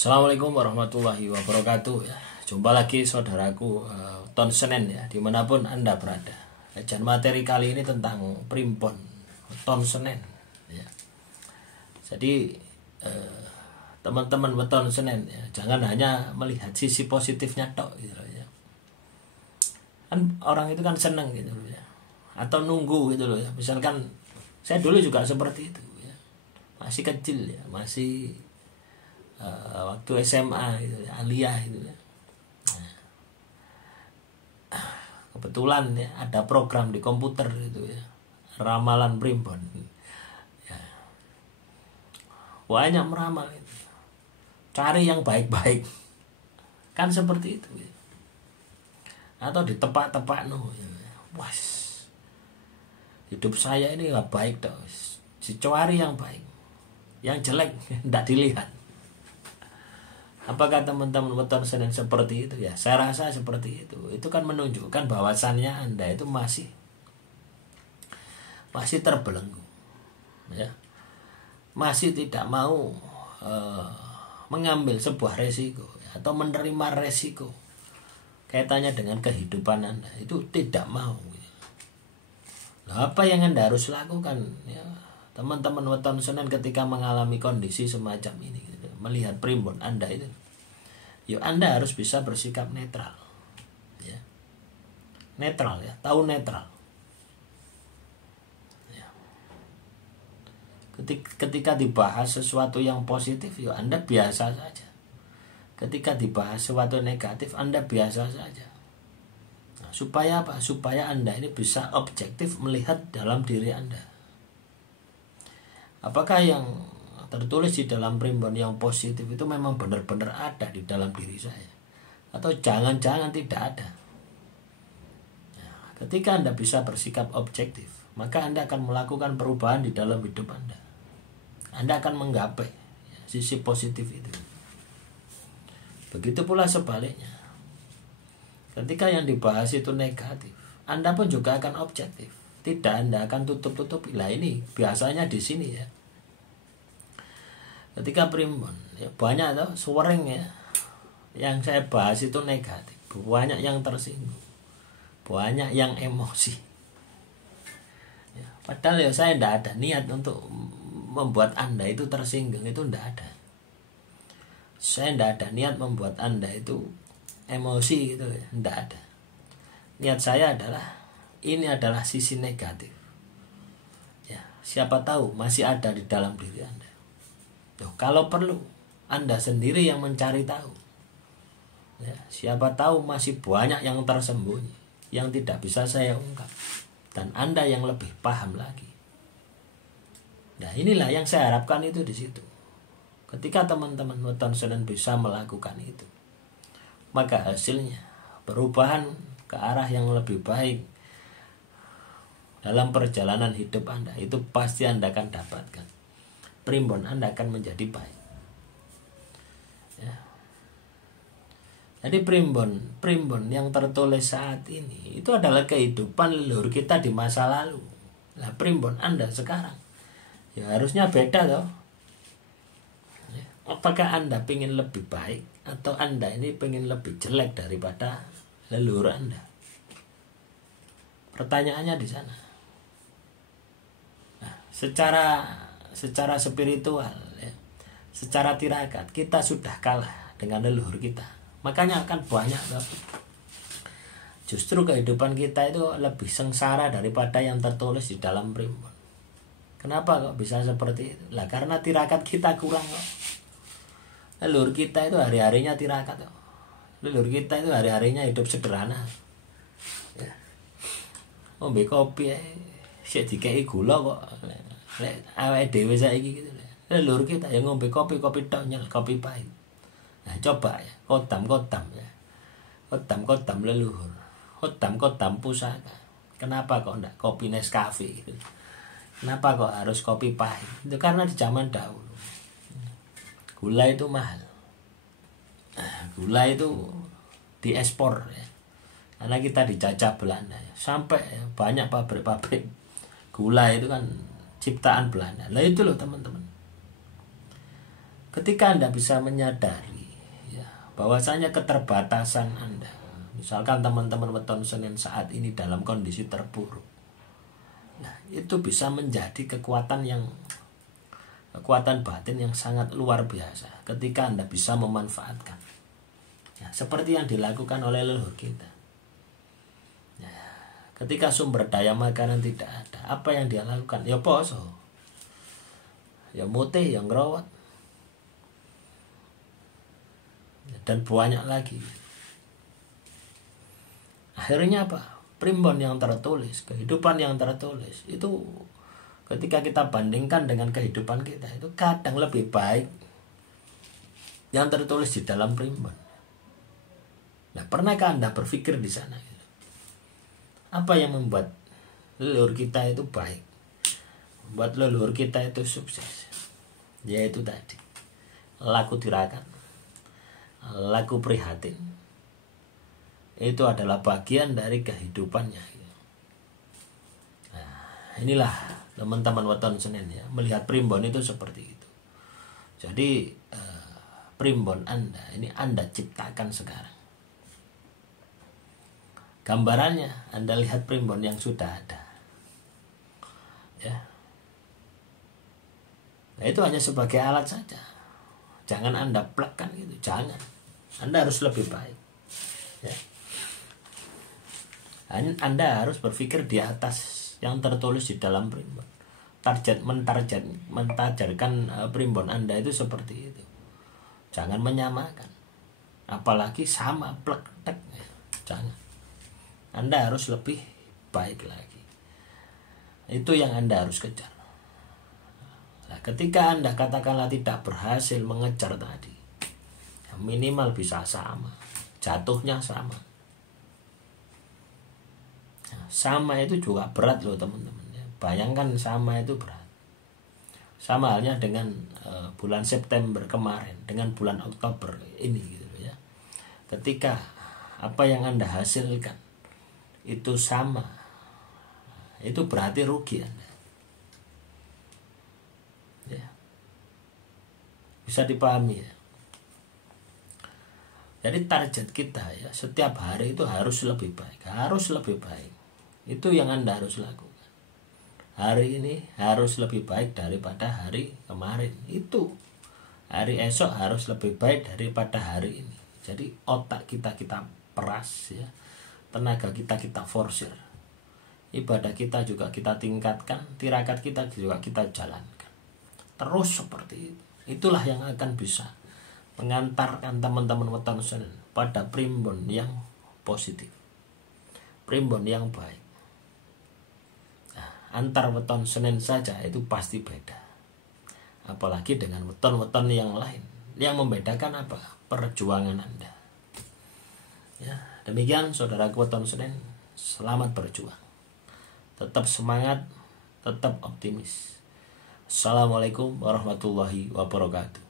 Assalamualaikum warahmatullahi wabarakatuh ya. Jumpa lagi saudaraku Ton Senin ya, dimanapun Anda berada. Kajian materi kali ini tentang primbon Ton Senin ya. Jadi teman-teman weton Senin ya, jangan hanya melihat sisi positifnya tok gitu ya. Kan orang itu kan seneng gitu ya. Atau nunggu gitu loh ya. Misalkan saya dulu juga seperti itu ya. Masih kecil ya, masih waktu SMA gitu, aliyah gitu ya. Kebetulan ya ada program di komputer itu ya, ramalan primbon ya. Banyak meramal itu. Cari yang baik-baik kan seperti itu ya. Atau di tempat-tempat ya. Wah, hidup saya ini gak baik dong, cari yang baik, yang jelek tidak dilihat. Apakah teman-teman weton Senin seperti itu ya? Saya rasa seperti itu. Itu kan menunjukkan bahwasannya Anda itu masih terbelenggu, ya, masih tidak mau mengambil sebuah resiko ya, atau menerima resiko kaitannya dengan kehidupan Anda. Itu tidak mau. Ya. Nah, apa yang Anda harus lakukan, ya, teman-teman weton Senin ketika mengalami kondisi semacam ini? Melihat primbon Anda itu, yuk Anda harus bisa bersikap netral ya. Netral ya, tahu netral ya. Ketika dibahas sesuatu yang positif, yuk Anda biasa saja. Ketika dibahas sesuatu negatif, Anda biasa saja. Nah, supaya apa? Supaya Anda ini bisa objektif melihat dalam diri Anda. Apakah yang tertulis di dalam primbon yang positif itu memang benar-benar ada di dalam diri saya, atau jangan-jangan tidak ada. Nah, ketika Anda bisa bersikap objektif, maka Anda akan melakukan perubahan di dalam hidup Anda. Anda akan menggapai ya, sisi positif itu. Begitu pula sebaliknya, ketika yang dibahas itu negatif, Anda pun juga akan objektif. Tidak Anda akan tutup-tutupi. Lah ini biasanya di sini ya. Ketika primbon ya, banyak tuh sering ya yang saya bahas itu negatif, banyak yang tersinggung, banyak yang emosi ya, padahal ya saya tidak ada niat untuk membuat Anda itu tersinggung, itu tidak ada. Saya tidak ada niat membuat Anda itu emosi gitu ya, tidak ada. Niat saya adalah ini adalah sisi negatif ya, siapa tahu masih ada di dalam diri Anda. Kalau perlu Anda sendiri yang mencari tahu ya, siapa tahu masih banyak yang tersembunyi yang tidak bisa saya ungkap, dan Anda yang lebih paham lagi. Nah, inilah yang saya harapkan itu di situ. Ketika teman-teman weton Senin bisa melakukan itu, maka hasilnya perubahan ke arah yang lebih baik dalam perjalanan hidup Anda itu pasti Anda akan dapatkan. Primbon Anda akan menjadi baik ya. Jadi primbon yang tertulis saat ini itu adalah kehidupan leluhur kita di masa lalu. Nah, primbon Anda sekarang ya harusnya beda toh ya. Apakah Anda ingin lebih baik atau Anda ini ingin lebih jelek daripada leluhur Anda? Pertanyaannya di sana. Nah, secara spiritual ya, secara tirakat kita sudah kalah dengan leluhur kita. Makanya akan banyak justru kehidupan kita itu lebih sengsara daripada yang tertulis di dalam primbon. Kenapa kok bisa seperti itu? Lah karena tirakat kita kurang kok. Leluhur kita itu hari-harinya tirakat kok. Leluhur kita itu hari-harinya hidup sederhana ya. Ngombe kopi sik dikeki gula kok. Lek awake dhewe saiki gitu. Leluhur kita yang ngombe kopi tok nyel, kopi pahit. Nah, coba ya, kodam ya. Kodam leluhur. Kodam pusaka. Kenapa kok enggak kopi Nescafe gitu? Kenapa kok harus kopi pahit? Itu karena di zaman dahulu gula itu mahal. Nah, gula itu diekspor ya. Karena kita dijajah Belanda ya. Sampai ya, banyak pabrik-pabrik gula itu kan ciptaan Belanda. Lah itu loh teman-teman. Ketika Anda bisa menyadari bahwasanya keterbatasan Anda, misalkan teman-teman weton Senin saat ini dalam kondisi terpuruk, nah, itu bisa menjadi kekuatan batin yang sangat luar biasa ketika Anda bisa memanfaatkan, ya, seperti yang dilakukan oleh leluhur kita. Ya, ketika sumber daya makanan tidak ada, apa yang dia lakukan? Ya poso, ya mutih, ya ngerawat, dan banyak lagi. Akhirnya apa? Primbon yang tertulis, kehidupan yang tertulis itu ketika kita bandingkan dengan kehidupan kita, itu kadang lebih baik yang tertulis di dalam primbon. Nah, pernahkah Anda berpikir di sana? Apa yang membuat leluhur kita itu baik, membuat leluhur kita itu sukses? Yaitu tadi, laku tirakat, laku prihatin. Itu adalah bagian dari kehidupannya. Nah, inilah teman-teman weton Senin ya, melihat primbon itu seperti itu. Jadi primbon Anda ini Anda ciptakan sekarang. Gambarannya Anda lihat primbon yang sudah ada. Ya. Nah, itu hanya sebagai alat saja. Jangan Anda plekkan gitu, jangan. Anda harus lebih baik. Ya. Anda harus berpikir di atas yang tertulis di dalam primbon. Mentajarkan primbon Anda itu seperti itu. Jangan menyamakan. Apalagi sama plek tek. Jangan. Anda harus lebih baik lagi. Itu yang Anda harus kejar. Nah, ketika Anda katakanlah tidak berhasil mengejar tadi, ya minimal bisa sama, jatuhnya sama. Nah, sama itu juga berat loh teman-teman. Bayangkan sama itu berat. Sama halnya dengan bulan September kemarin dengan bulan Oktober ini gitu ya. Ketika apa yang Anda hasilkan itu sama, itu berarti rugi Anda. Ya. Bisa dipahami ya. Jadi target kita ya setiap hari itu harus lebih baik, harus lebih baik. Itu yang Anda harus lakukan. Hari ini harus lebih baik daripada hari kemarin. Itu hari esok harus lebih baik daripada hari ini. Jadi otak kita peras ya. Tenaga kita forsir. Ibadah kita juga kita tingkatkan, tirakat kita juga kita jalankan. Terus seperti itu. Itulah yang akan bisa mengantarkan teman-teman weton Senin pada primbon yang positif. Primbon yang baik. Nah, antar weton Senin saja itu pasti beda. Apalagi dengan weton-weton yang lain. Yang membedakan apa? Perjuangan Anda. Ya, demikian saudara weton Senin, selamat berjuang. Tetap semangat, tetap optimis. Assalamualaikum warahmatullahi wabarakatuh.